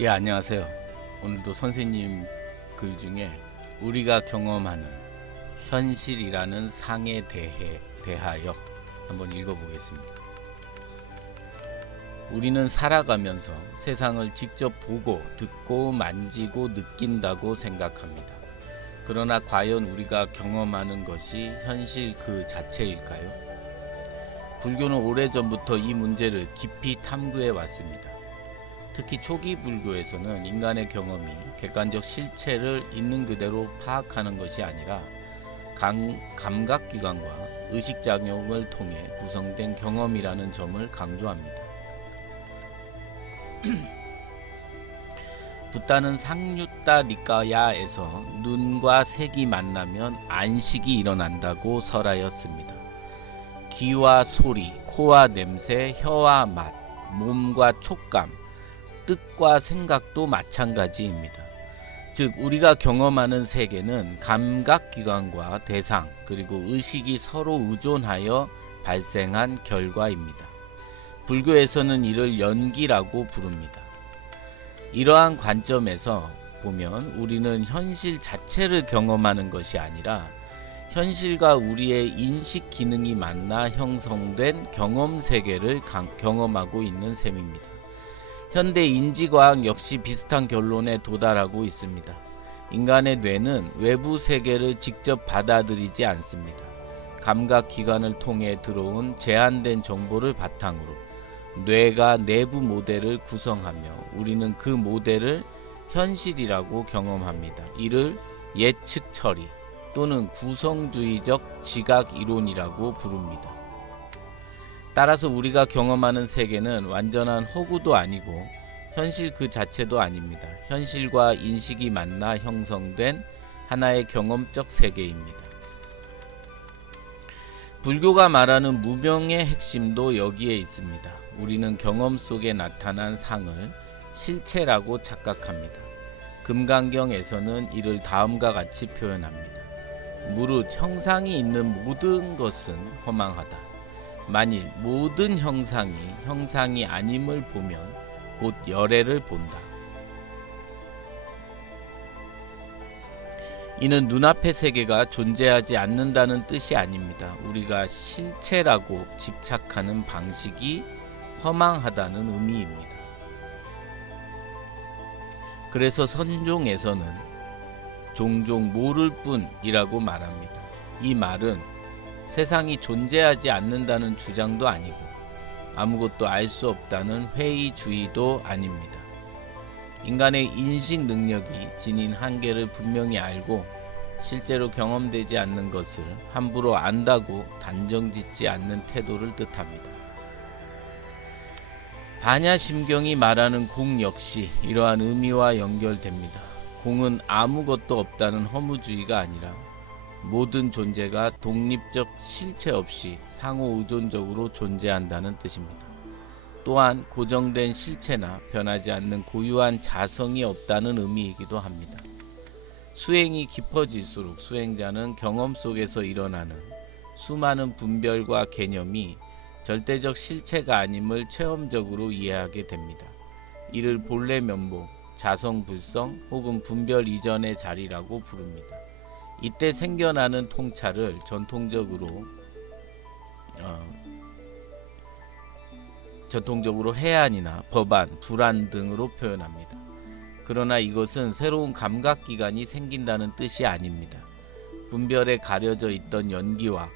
예, 안녕하세요. 오늘도 선생님 글 중에 우리가 경험하는 현실이라는 상에 대하여 한번 읽어보겠습니다. 우리는 살아가면서 세상을 직접 보고 듣고 만지고 느낀다고 생각합니다. 그러나 과연 우리가 경험하는 것이 현실 그 자체일까요? 불교는 오래전부터 이 문제를 깊이 탐구해 왔습니다. 특히 초기 불교에서는 인간의 경험이 객관적 실체를 있는 그대로 파악하는 것이 아니라 감각기관과 의식작용을 통해 구성된 경험이라는 점을 강조합니다. 붓다는 상유따 니까야에서 눈과 색이 만나면 안식이 일어난다고 설하였습니다. 귀와 소리, 코와 냄새, 혀와 맛, 몸과 촉감, 뜻과 생각도 마찬가지입니다. 즉 우리가 경험하는 세계는 감각기관과 대상 그리고 의식이 서로 의존하여 발생한 결과입니다. 불교에서는 이를 연기라고 부릅니다. 이러한 관점에서 보면 우리는 현실 자체를 경험하는 것이 아니라 현실과 우리의 인식 기능이 만나 형성된 경험 세계를 경험하고 있는 셈입니다. 현대 인지과학 역시 비슷한 결론에 도달하고 있습니다. 인간의 뇌는 외부 세계를 직접 받아들이지 않습니다. 감각기관을 통해 들어온 제한된 정보를 바탕으로 뇌가 내부 모델을 구성하며 우리는 그 모델을 현실이라고 경험합니다. 이를 예측 처리 또는 구성주의적 지각 이론이라고 부릅니다. 따라서 우리가 경험하는 세계는 완전한 허구도 아니고 현실 그 자체도 아닙니다. 현실과 인식이 만나 형성된 하나의 경험적 세계입니다. 불교가 말하는 무명의 핵심도 여기에 있습니다. 우리는 경험 속에 나타난 상을 실체라고 착각합니다. 금강경에서는 이를 다음과 같이 표현합니다. 무릇 형상이 있는 모든 것은 허망하다. 만일 모든 형상이 아님을 보면 곧 열애를 본다. 이는 눈앞의 세계가 존재하지 않는다는 뜻이 아닙니다. 우리가 실체라고 집착하는 방식이 허망하다는 의미입니다. 그래서 선종에서는 종종 모를 뿐이라고 말합니다. 이 말은 세상이 존재하지 않는다는 주장도 아니고 아무것도 알 수 없다는 회의주의도 아닙니다. 인간의 인식 능력이 지닌 한계를 분명히 알고 실제로 경험되지 않는 것을 함부로 안다고 단정짓지 않는 태도를 뜻합니다. 반야심경이 말하는 공 역시 이러한 의미와 연결됩니다. 공은 아무것도 없다는 허무주의가 아니라 모든 존재가 독립적 실체 없이 상호 의존적으로 존재한다는 뜻입니다. 또한 고정된 실체나 변하지 않는 고유한 자성이 없다는 의미이기도 합니다. 수행이 깊어질수록 수행자는 경험 속에서 일어나는 수많은 분별과 개념이 절대적 실체가 아님을 체험적으로 이해하게 됩니다. 이를 본래 면목, 자성불성 혹은 분별 이전의 자리라고 부릅니다. 이때 생겨나는 통찰을 전통적으로 해안이나 법안, 불안 등으로 표현합니다. 그러나 이것은 새로운 감각기관이 생긴다는 뜻이 아닙니다. 분별에 가려져 있던 연기와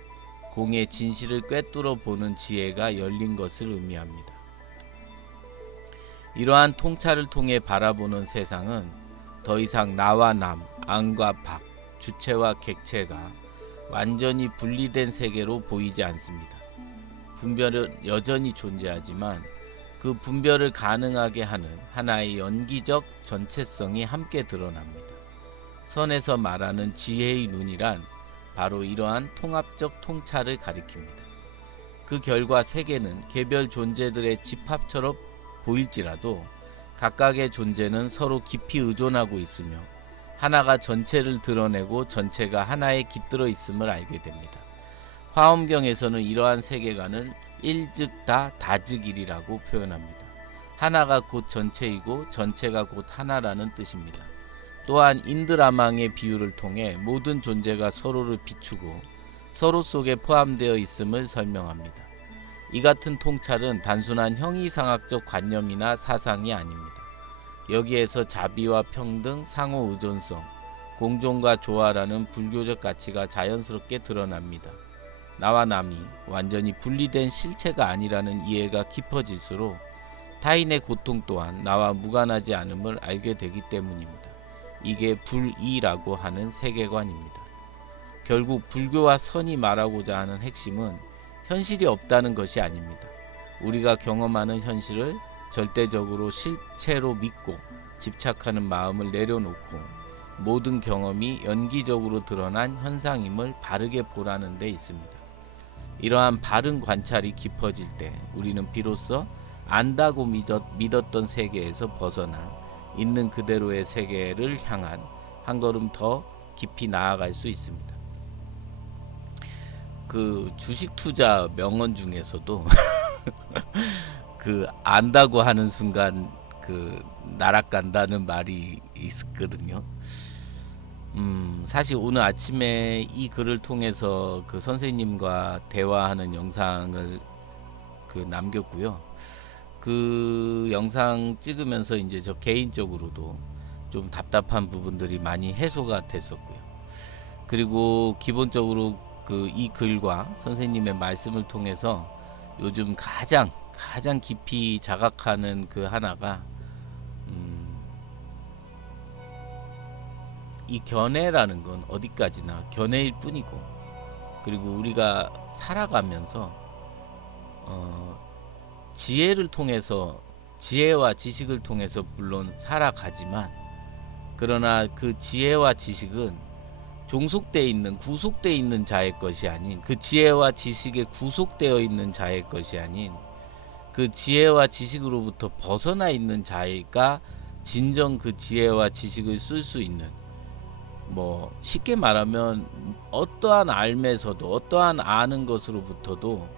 공의 진실을 꿰뚫어 보는 지혜가 열린 것을 의미합니다. 이러한 통찰을 통해 바라보는 세상은 더 이상 나와 남, 안과 밖, 주체와 객체가 완전히 분리된 세계로 보이지 않습니다. 분별은 여전히 존재하지만 그 분별을 가능하게 하는 하나의 연기적 전체성이 함께 드러납니다. 선에서 말하는 지혜의 눈이란 바로 이러한 통합적 통찰을 가리킵니다. 그 결과 세계는 개별 존재들의 집합처럼 보일지라도 각각의 존재는 서로 깊이 의존하고 있으며 하나가 전체를 드러내고 전체가 하나에 깃들어 있음을 알게 됩니다. 화엄경에서는 이러한 세계관을 일즉다 다즉일이라고 표현합니다. 하나가 곧 전체이고 전체가 곧 하나라는 뜻입니다. 또한 인드라망의 비유를 통해 모든 존재가 서로를 비추고 서로 속에 포함되어 있음을 설명합니다. 이 같은 통찰은 단순한 형이상학적 관념이나 사상이 아닙니다. 여기에서 자비와 평등, 상호 의존성, 공존과 조화라는 불교적 가치가 자연스럽게 드러납니다. 나와 남이 완전히 분리된 실체가 아니라는 이해가 깊어질수록 타인의 고통 또한 나와 무관하지 않음을 알게 되기 때문입니다. 이게 불이라고 하는 세계관입니다. 결국 불교와 선이 말하고자 하는 핵심은 현실이 없다는 것이 아닙니다. 우리가 경험하는 현실을 절대적으로 실체로 믿고 집착하는 마음을 내려놓고 모든 경험이 연기적으로 드러난 현상임을 바르게 보라는 데 있습니다. 이러한 바른 관찰이 깊어질 때 우리는 비로소 안다고 믿었던 세계에서 벗어나 있는 그대로의 세계를 향한 한 걸음 더 깊이 나아갈 수 있습니다. 그 주식 투자 명언 중에서도 그 안다고 하는 순간 그 날아간다는 말이 있거든요. 사실 오늘 아침에 이 글을 통해서 그 선생님과 대화하는 영상을 그 남겼고요. 그 영상 찍으면서 이제 저 개인적으로도 좀 답답한 부분들이 많이 해소가 됐었고요. 그리고 기본적으로 그 이 글과 선생님의 말씀을 통해서 요즘 가장 깊이 자각하는 그 하나가 이 견해라는 건 어디까지나 견해일 뿐이고, 그리고 우리가 살아가면서 지혜를 통해서, 지혜와 지식을 통해서 물론 살아가지만, 그러나 그 지혜와 지식은 종속되어 있는, 구속되어 있는 자의 것이 아닌, 그 지혜와 지식에 구속되어 있는 자의 것이 아닌 그 지혜와 지식으로부터 벗어나 있는 자가 진정 그 지혜와 지식을 쓸 수 있는, 뭐 쉽게 말하면 어떠한 알매서도, 어떠한 아는 것으로부터도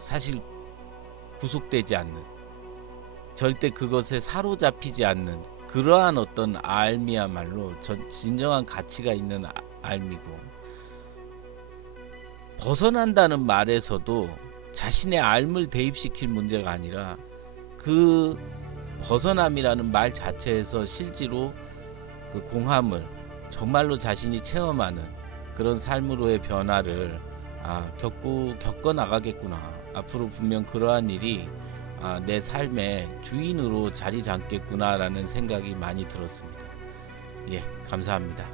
사실 구속되지 않는, 절대 그것에 사로잡히지 않는 그러한 어떤 알미야말로 진정한 가치가 있는 알미고, 벗어난다는 말에서도 자신의 알을 대입시킬 문제가 아니라 그 벗어남이라는 말 자체에서 실제로 그 공함을 정말로 자신이 체험하는 그런 삶으로의 변화를 겪어 나가겠구나. 앞으로 분명 그러한 일이 내 삶의 주인으로 자리 잡겠구나라는 생각이 많이 들었습니다. 예, 감사합니다.